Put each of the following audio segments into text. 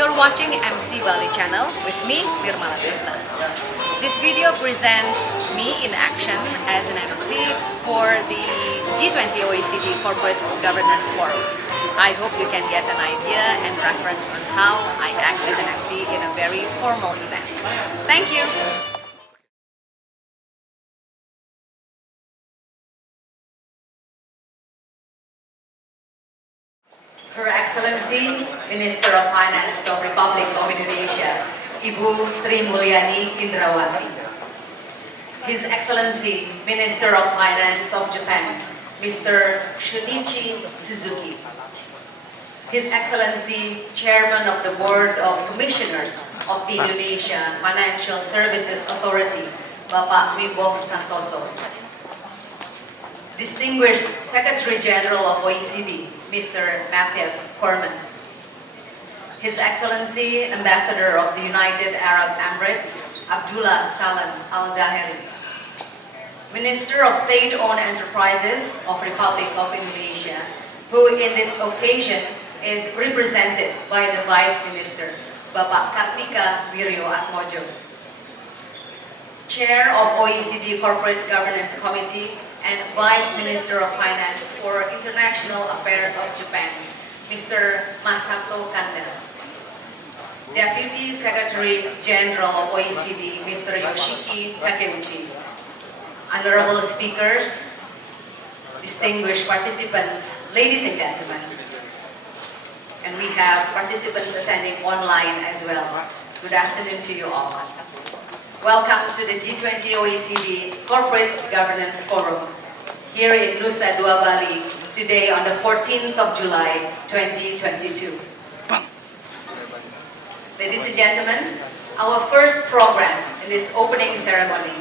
You're watching MC Bali channel with me, Nirmala Trisna. This video presents me in action as an MC for the G20 OECD Corporate Governance Forum. I hope you can get an idea and reference on how I act as an MC in a very formal event. Thank you! Her Excellency, Minister of Finance of Republic of Indonesia, Ibu Sri Mulyani Indrawati. His Excellency, Minister of Finance of Japan, Mr. Shunichi Suzuki. His Excellency, Chairman of the Board of Commissioners of the Indonesia Financial Services Authority, Bapak Wimbo Santoso. Distinguished Secretary General of OECD, Mr. Matthias Cormann. His Excellency, Ambassador of the United Arab Emirates, Abdullah Salam Al-Daheri. Minister of State-Owned Enterprises of Republic of Indonesia, who in this occasion is represented by the Vice Minister, Bapak Kartika Wirjoatmojo. Chair of OECD Corporate Governance Committee and Vice Minister of Finance for International Affairs of Japan, Mr. Masato Kanda. Deputy Secretary General of OECD, Mr. Yoshiki Takeuchi. Honorable speakers, distinguished participants, ladies and gentlemen, and we have participants attending online as well. Good afternoon to you all. Welcome to the G20 OECD Corporate Governance Forum here in Nusa Dua, Bali, today on the 14th of July, 2022. Ladies and gentlemen, our first program in this opening ceremony,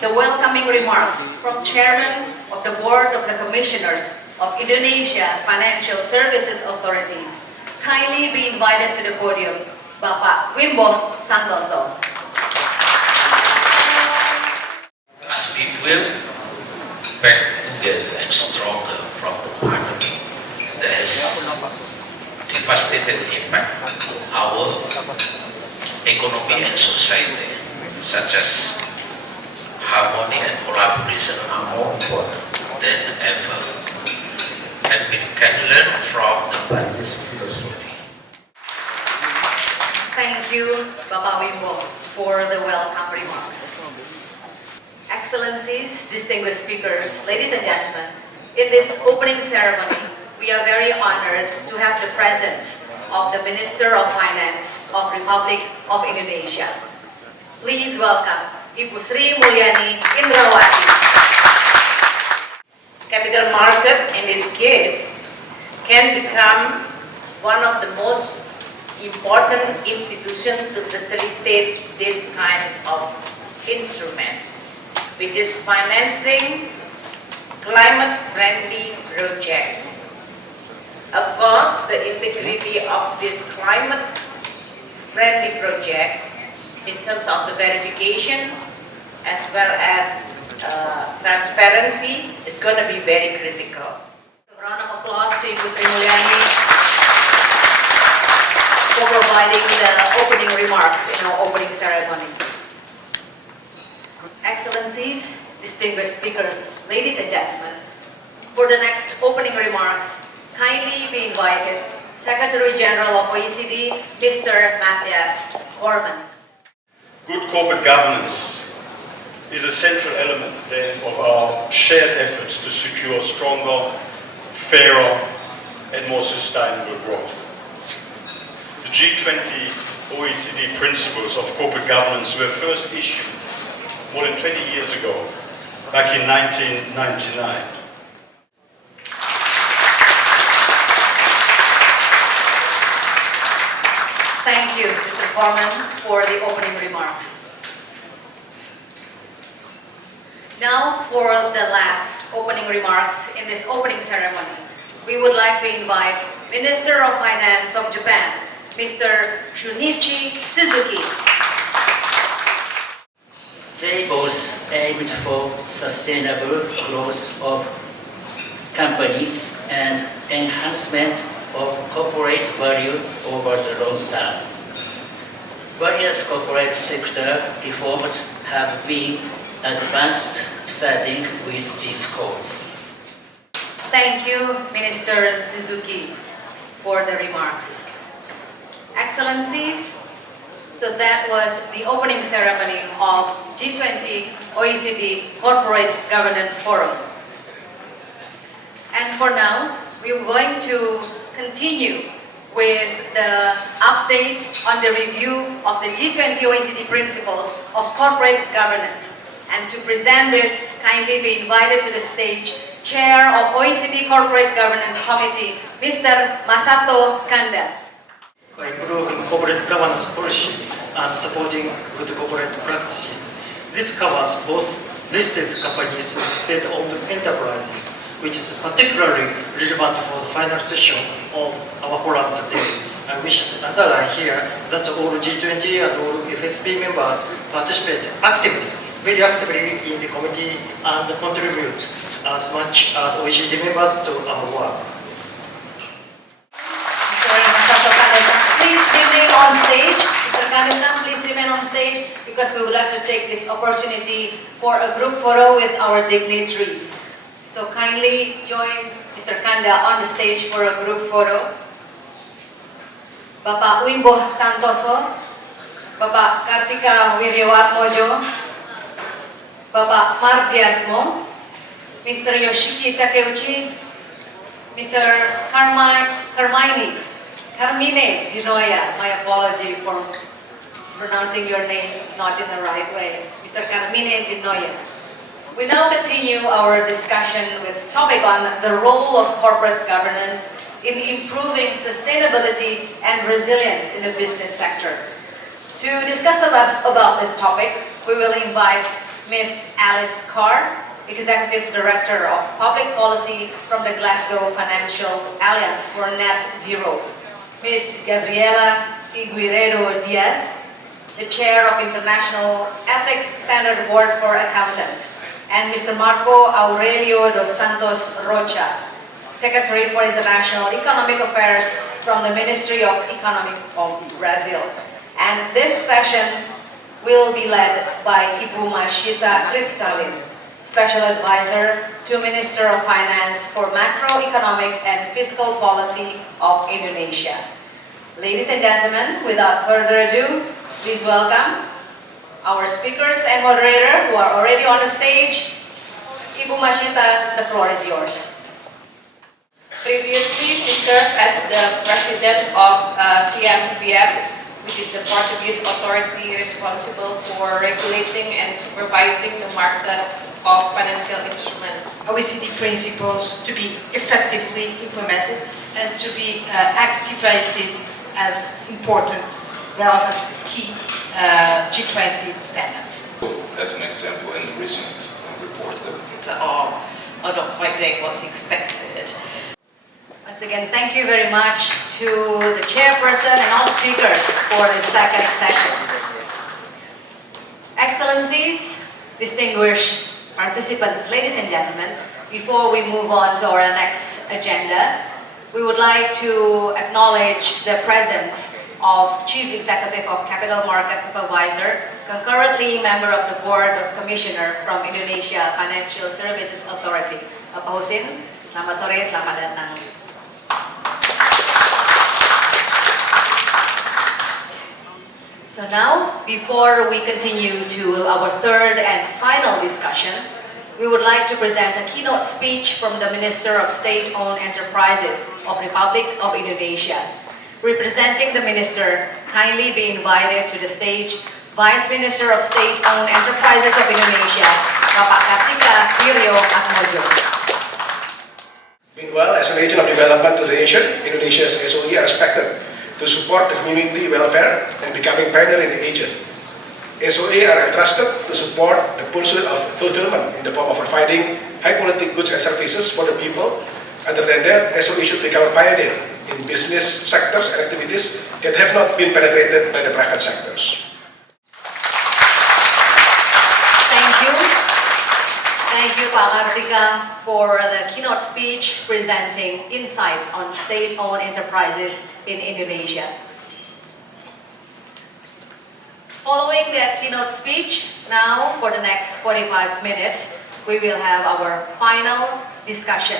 the welcoming remarks from Chairman of the Board of the Commissioners of Indonesia Financial Services Authority. Kindly be invited to the podium, Bapak Wimbo Santoso. As we build back together and stronger from the pandemic that has devastated impact our economy and society, such as harmony and collaboration are more important than ever, and we can learn from the Balinese philosophy. Thank you, Bapak Wimbo, for the welcome remarks. Excellencies, distinguished speakers, ladies and gentlemen, in this opening ceremony, we are very honored to have the presence of the Minister of Finance of Republic of Indonesia. Please welcome Ibu Sri Mulyani Indrawati. Capital market, in this case, can become one of the most important institutions to facilitate this kind of instrument, which is financing climate-friendly projects. Of course, the integrity of this climate-friendly project in terms of the verification as well as transparency is going to be very critical. A round of applause to Ibu Sri Mulyani for providing the opening remarks in our opening ceremony. Excellencies, distinguished speakers, ladies and gentlemen, for the next opening remarks, kindly be invited Secretary General of OECD, Mr. Matthias Cormann. Good corporate governance is a central element then of our shared efforts to secure stronger, fairer and more sustainable growth. The G20 OECD principles of corporate governance were first issued more than 20 years ago, back in 1999. Thank you, Mr. Cormann, for the opening remarks. Now for the last opening remarks in this opening ceremony, we would like to invite Minister of Finance of Japan, Mr. Shunichi Suzuki. They both aimed for sustainable growth of companies and enhancement of corporate value over the long term. Various corporate sector reforms have been advanced starting with these goals. Thank you, Minister Suzuki, for the remarks. Excellencies, so that was the opening ceremony of G20 OECD Corporate Governance Forum. And for now, we're going to continue with the update on the review of the G20 OECD principles of corporate governance. And to present this, kindly be invited to the stage Chair of OECD Corporate Governance Committee, Mr. Masato Kanda. By improving corporate governance policies and supporting good corporate practices. This covers both listed companies and state-owned enterprises, which is particularly relevant for the final session of our forum today. I wish to underline here that all G20 and all FSB members participate actively, very actively in the committee and contribute as much as OECD members to our work. Mr. Masato Kanda, please remain on stage. Mr. Kanda, please remain on stage because we would like to take this opportunity for a group photo with our dignitaries. So kindly join Mr. Kanda on the stage for a group photo. Bapak Wimbo Santoso, Bapak Kartika Wiryawatmojo, Bapak Mardiasmo, Mr. Yoshiki Takeuchi, Mr. Carmine Dinoya, my apology for pronouncing your name not in the right way, Mr. Carmine Dinoya. We now continue our discussion with topic on the role of corporate governance in improving sustainability and resilience in the business sector. To discuss about this topic, we will invite Ms. Alice Carr, Executive Director of Public Policy from the Glasgow Financial Alliance for Net Zero, Ms. Gabriela Iguiredo Diaz, the Chair of International Ethics Standard Board for Accountants, and Mr. Marco Aurelio dos Santos Rocha, Secretary for International Economic Affairs from the Ministry of Economy of Brazil. And this session will be led by Ibu Mashita Kristalin, Special Advisor to Minister of Finance for Macroeconomic and Fiscal Policy of Indonesia. Ladies and gentlemen, without further ado, please welcome our speakers and moderator who are already on the stage. Ibu Mashita, the floor is yours. Previously, she served as the president of CMVM, which is the Portuguese authority responsible for regulating and supervising the market of financial instruments. OECD principles to be effectively implemented and to be activated as important, relevant, key G20 standards. As an example in the recent report that are not quite doing what's expected. Once again, thank you very much to the chairperson and all speakers for the second session. Excellencies, distinguished participants, ladies and gentlemen, before we move on to our next agenda, we would like to acknowledge the presence of Chief Executive of Capital Market Supervisor, concurrently member of the Board of Commissioner from Indonesia Financial Services Authority, Bapak Husin. Selamat sore, selamat datang. So now, before we continue to our third and final discussion, we would like to present a keynote speech from the Minister of State-Owned Enterprises of Republic of Indonesia. Representing the Minister, kindly be invited to the stage Vice Minister of State-Owned Enterprises of Indonesia, Bapak Kartika Wiryawatmojo. Meanwhile, as an agent of development to the nation, Indonesia's SOE are expected to support the community welfare and becoming pioneer in the region. SOE are entrusted to support the pursuit of fulfillment in the form of providing high-quality goods and services for the people. Other than that, SOE should become a pioneer in business sectors and activities that have not been penetrated by the private sectors. Thank you. Thank you, Pak Kartika, for the keynote speech presenting insights on state-owned enterprises in Indonesia. Following that keynote speech, now for the next 45 minutes, we will have our final discussion.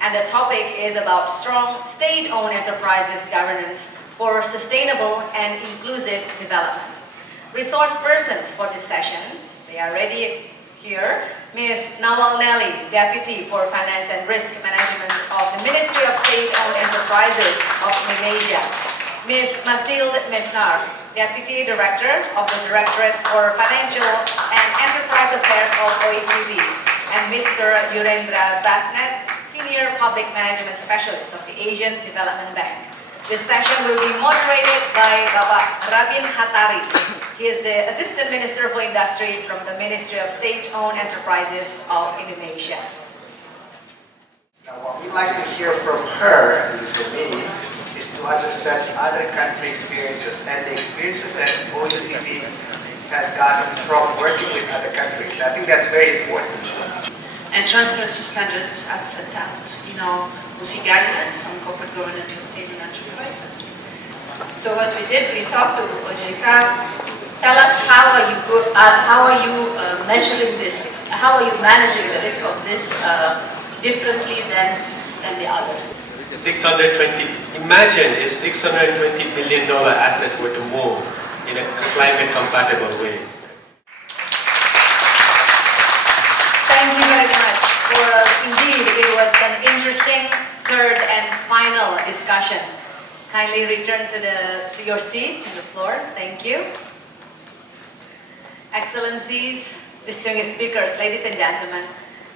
And the topic is about strong state-owned enterprises governance for sustainable and inclusive development. Resource persons for this session, they are ready here. Ms. Nawal Nelly, Deputy for Finance and Risk Management of the Ministry of State-Owned Enterprises of Indonesia. Ms. Mathilde Mesnar, Deputy Director of the Directorate for Financial and Enterprise Affairs of OECD. And Mr. Yurendra Basnet, Senior Public Management Specialist of the Asian Development Bank. This session will be moderated by Bapak Rabin Hatari. He is the Assistant Minister for Industry from the Ministry of State-Owned Enterprises of Indonesia. Now, what we'd like to hear from her, at least from me, is to understand other country experiences and the experiences that OECD has gotten from working with other countries. I think that's very important. And transparency standards are set out, OC guidelines on corporate governance of state-owned enterprises. So what we did, we talked to OJK. Tell us how are you measuring this? How are you managing the risk of this differently than the others? 620. Imagine if $620 billion asset were to move in a climate-compatible way. Thank you very much. Indeed, it was an interesting third and final discussion. Kindly return to your seats on the floor. Thank you. Excellencies, distinguished speakers, ladies and gentlemen,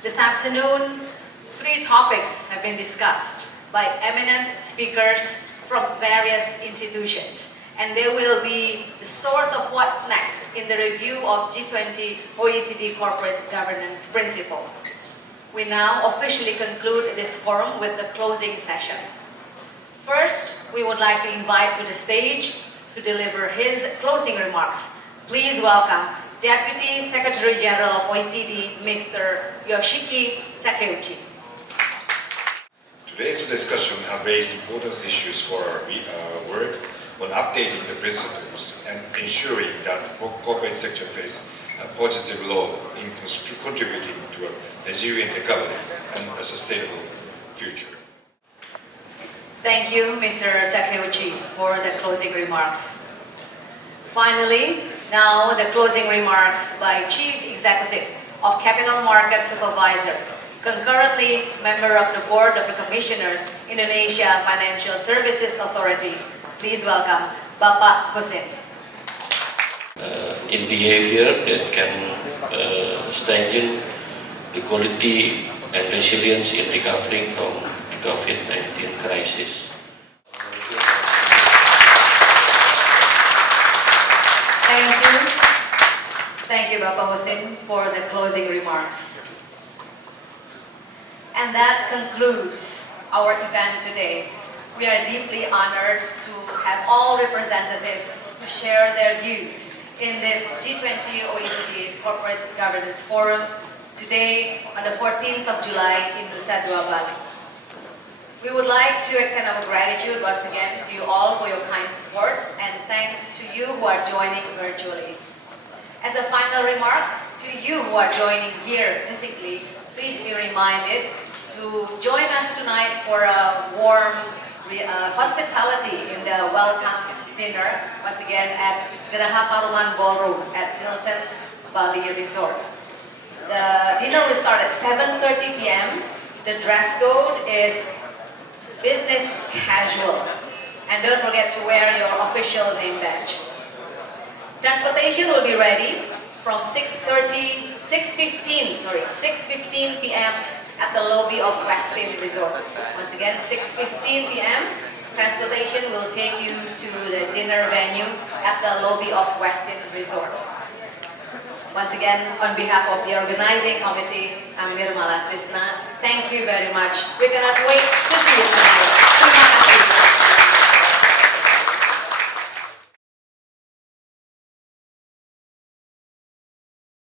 this afternoon, 3 topics have been discussed by eminent speakers from various institutions. And they will be the source of what's next in the review of G20 OECD corporate governance principles. We now officially conclude this forum with the closing session. First, we would like to invite to the stage to deliver his closing remarks. Please welcome Deputy Secretary General of OECD, Mr. Yoshiki Takeuchi. Today's discussion have raised important issues for our work on updating the principles and ensuring that corporate sector plays a positive role in contributing to a resilient economy and a sustainable future. Thank you, Mr. Takeuchi, for the closing remarks. Finally, now the closing remarks by Chief Executive of Capital Market Supervisor, concurrently member of the Board of the Commissioners, Indonesia Financial Services Authority. Please welcome Bapak Hussein. In behavior that can strengthen the quality and resilience in recovering from the COVID-19 crisis. Thank you. Thank you, Bapak Hussein, for the closing remarks. And that concludes our event today. We are deeply honored to have all representatives to share their views in this G20 OECD Corporate Governance Forum today on the 14th of July in Nusa Dua, Bali. We would like to extend our gratitude once again to you all for your kind support, and thanks to you who are joining virtually. As a final remarks, to you who are joining here physically, please be reminded to join us tonight for a warm hospitality in the welcome dinner, once again at Geraha Paruman Ballroom at Hilton Bali Resort. The dinner will start at 7:30 p.m. The dress code is business casual. And don't forget to wear your official name badge. Transportation will be ready from 6:15 p.m. at the lobby of Westin Resort. Once again, 6:15 p.m. Transportation will take you to the dinner venue at the lobby of Westin Resort. Once again, on behalf of the organizing committee, I'm Nirmala Trisna. Thank you very much. We cannot wait to see you tonight. Terima kasih.